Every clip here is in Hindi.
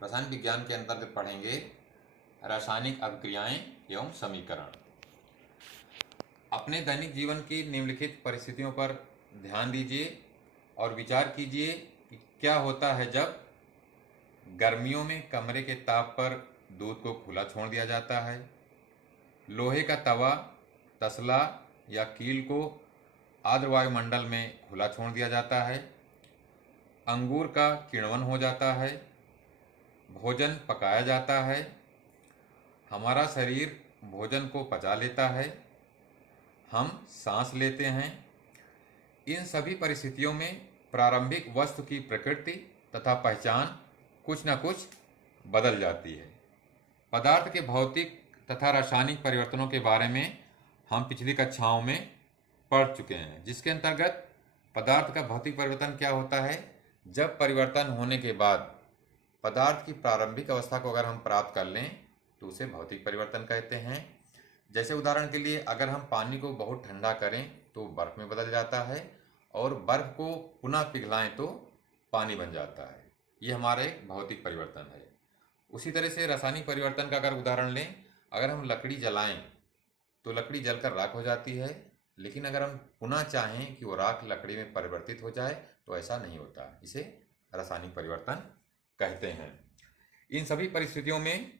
रसायन विज्ञान के अंतर्गत पढ़ेंगे रासायनिक अभिक्रियाएं एवं समीकरण। अपने दैनिक जीवन की निम्नलिखित परिस्थितियों पर ध्यान दीजिए और विचार कीजिए कि क्या होता है जब गर्मियों में कमरे के ताप पर दूध को खुला छोड़ दिया जाता है, लोहे का तवा, तसला या कील को आर्द्र वायुमंडल में खुला छोड़ दिया जाता है, अंगूर का किण्वन हो जाता है, भोजन पकाया जाता है, हमारा शरीर भोजन को पचा लेता है, हम सांस लेते हैं। इन सभी परिस्थितियों में प्रारंभिक वस्तु की प्रकृति तथा पहचान कुछ न कुछ बदल जाती है। पदार्थ के भौतिक तथा रासायनिक परिवर्तनों के बारे में हम पिछली कक्षाओं में पढ़ चुके हैं, जिसके अंतर्गत पदार्थ का भौतिक परिवर्तन क्या होता है। जब परिवर्तन होने के बाद पदार्थ की प्रारंभिक अवस्था को अगर हम प्राप्त कर लें तो उसे भौतिक परिवर्तन कहते हैं। जैसे उदाहरण के लिए अगर हम पानी को बहुत ठंडा करें तो बर्फ में बदल जाता है और बर्फ को पुनः पिघलाएं तो पानी बन जाता है। ये हमारा एक भौतिक परिवर्तन है। उसी तरह से रासायनिक परिवर्तन का अगर उदाहरण लें, अगर हम लकड़ी जलाएं तो लकड़ी जलकर राख हो जाती है, लेकिन अगर हम पुनः चाहें कि वो राख लकड़ी में परिवर्तित हो जाए तो ऐसा नहीं होता। इसे रासायनिक परिवर्तन कहते हैं। इन सभी परिस्थितियों में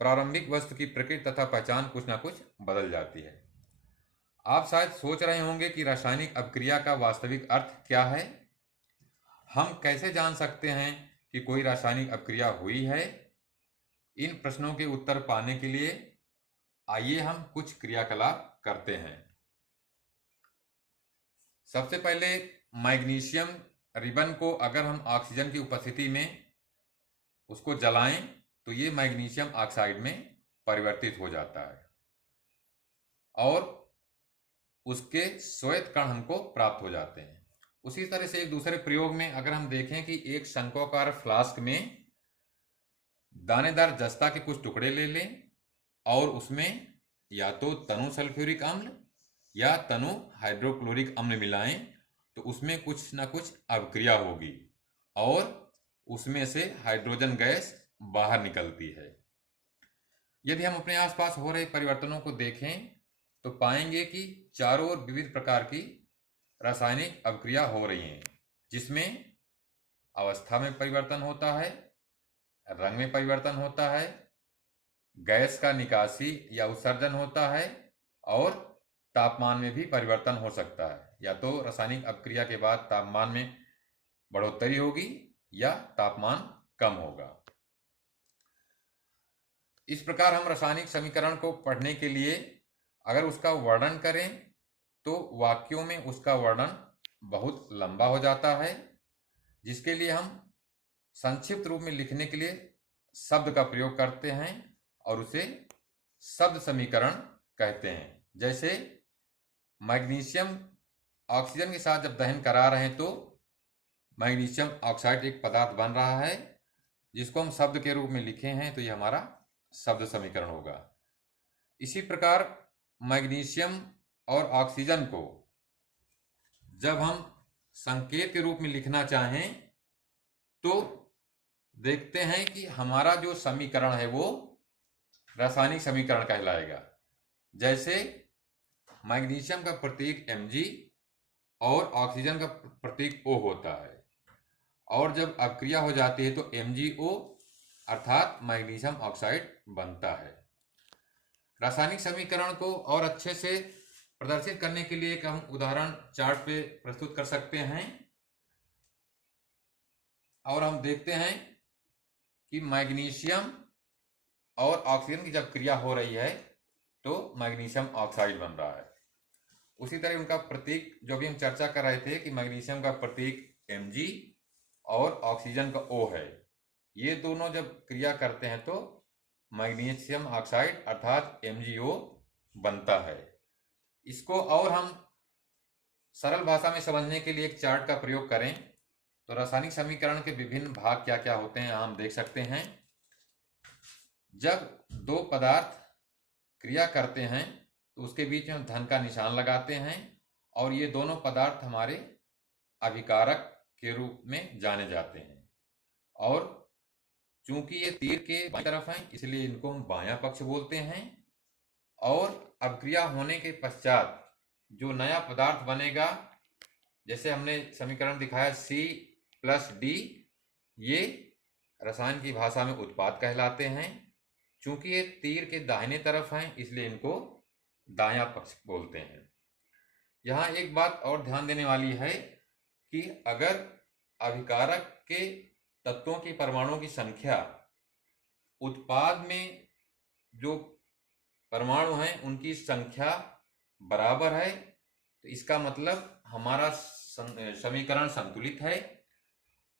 प्रारंभिक वस्तु की प्रकृति तथा पहचान कुछ न कुछ बदल जाती है। आप शायद सोच रहे होंगे कि रासायनिक अभिक्रिया का वास्तविक अर्थ क्या है। हम कैसे जान सकते हैं कि कोई रासायनिक अभिक्रिया हुई है। इन प्रश्नों के उत्तर पाने के लिए आइए हम कुछ क्रियाकलाप करते हैं। सबसे पहले मैग्नीशियम रिबन को अगर हम ऑक्सीजन की उपस्थिति में उसको जलाएं तो ये मैग्नीशियम ऑक्साइड में परिवर्तित हो जाता है और उसके श्वेत कण हमको प्राप्त हो जाते हैं। उसी तरह से एक दूसरे प्रयोग में अगर हम देखें कि एक शंक्वाकार फ्लास्क में दानेदार जस्ता के कुछ टुकड़े ले लें और उसमें या तो तनु सल्फ्यूरिक अम्ल या तनु हाइड्रोक्लोरिक अम्ल मिलाएं तो उसमें कुछ ना कुछ अभिक्रिया होगी और उसमें से हाइड्रोजन गैस बाहर निकलती है। यदि हम अपने आसपास हो रहे परिवर्तनों को देखें तो पाएंगे कि चारों ओर विविध प्रकार की रासायनिक अभिक्रिया हो रही हैं, जिसमें अवस्था में परिवर्तन होता है, रंग में परिवर्तन होता है, गैस का निकासी या उत्सर्जन होता है और तापमान में भी परिवर्तन हो सकता है। या तो रासायनिक अभिक्रिया के बाद तापमान में बढ़ोतरी होगी या तापमान कम होगा। इस प्रकार हम रासायनिक समीकरण को पढ़ने के लिए अगर उसका वर्णन करें तो वाक्यों में उसका वर्णन बहुत लंबा हो जाता है, जिसके लिए हम संक्षिप्त रूप में लिखने के लिए शब्द का प्रयोग करते हैं और उसे शब्द समीकरण कहते हैं। जैसे मैग्नीशियम ऑक्सीजन के साथ जब दहन करा रहे हैं तो मैग्नीशियम ऑक्साइड एक पदार्थ बन रहा है, जिसको हम शब्द के रूप में लिखे हैं तो ये हमारा शब्द समीकरण होगा। इसी प्रकार मैग्नीशियम और ऑक्सीजन को जब हम संकेत के रूप में लिखना चाहें तो देखते हैं कि हमारा जो समीकरण है वो रासायनिक समीकरण कहलाएगा। जैसे मैग्नीशियम का प्रतीक Mg और ऑक्सीजन का प्रतीक O होता है और जब अभिक्रिया हो जाती है तो MgO अर्थात मैग्नीशियम ऑक्साइड बनता है। रासायनिक समीकरण को और अच्छे से प्रदर्शित करने के लिए एक हम उदाहरण चार्ट पे प्रस्तुत कर सकते हैं और हम देखते हैं कि मैग्नीशियम और ऑक्सीजन की जब क्रिया हो रही है तो मैग्नीशियम ऑक्साइड बन रहा है। उसी तरह उनका प्रतीक जो भी हम चर्चा कर रहे थे कि मैग्नीशियम का प्रतीक Mg और ऑक्सीजन का O है, ये दोनों जब क्रिया करते हैं तो मैग्नीशियम ऑक्साइड अर्थात MgO बनता है। इसको और हम सरल भाषा में समझने के लिए एक चार्ट का प्रयोग करें तो रासायनिक समीकरण के विभिन्न भाग क्या क्या होते हैं हम देख सकते हैं। जब दो पदार्थ क्रिया करते हैं तो उसके बीच में हम धन का निशान लगाते हैं और ये दोनों पदार्थ हमारे अभिकारक के रूप में जाने जाते हैं और चूंकि ये तीर के बाईं तरफ हैं इसलिए इनको हम बायां पक्ष बोलते हैं। और अभिक्रिया होने के पश्चात जो नया पदार्थ बनेगा, जैसे हमने समीकरण दिखाया C+D, ये रसायन की भाषा में उत्पाद कहलाते हैं। चूंकि ये तीर के दाहिने तरफ हैं इसलिए इनको दायां पक्ष बोलते हैं। यहाँ एक बात और ध्यान देने वाली है कि अगर अभिकारक के तत्वों की परमाणुओं की संख्या उत्पाद में जो परमाणु हैं उनकी संख्या बराबर है तो इसका मतलब हमारा समीकरण संतुलित है।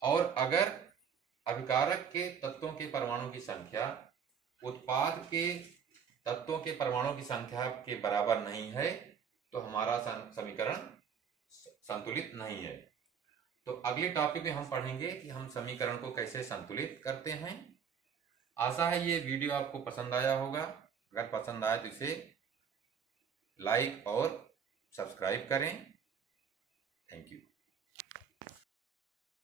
और अगर अभिकारक के तत्वों के परमाणु की संख्या उत्पाद के तत्वों के परमाणु की संख्या के बराबर नहीं है तो हमारा समीकरण संतुलित नहीं है। तो अगले टॉपिक में हम पढ़ेंगे कि हम समीकरण को कैसे संतुलित करते हैं। आशा है ये वीडियो आपको पसंद आया होगा। अगर पसंद आए तो इसे लाइक और सब्सक्राइब करें। Thank you.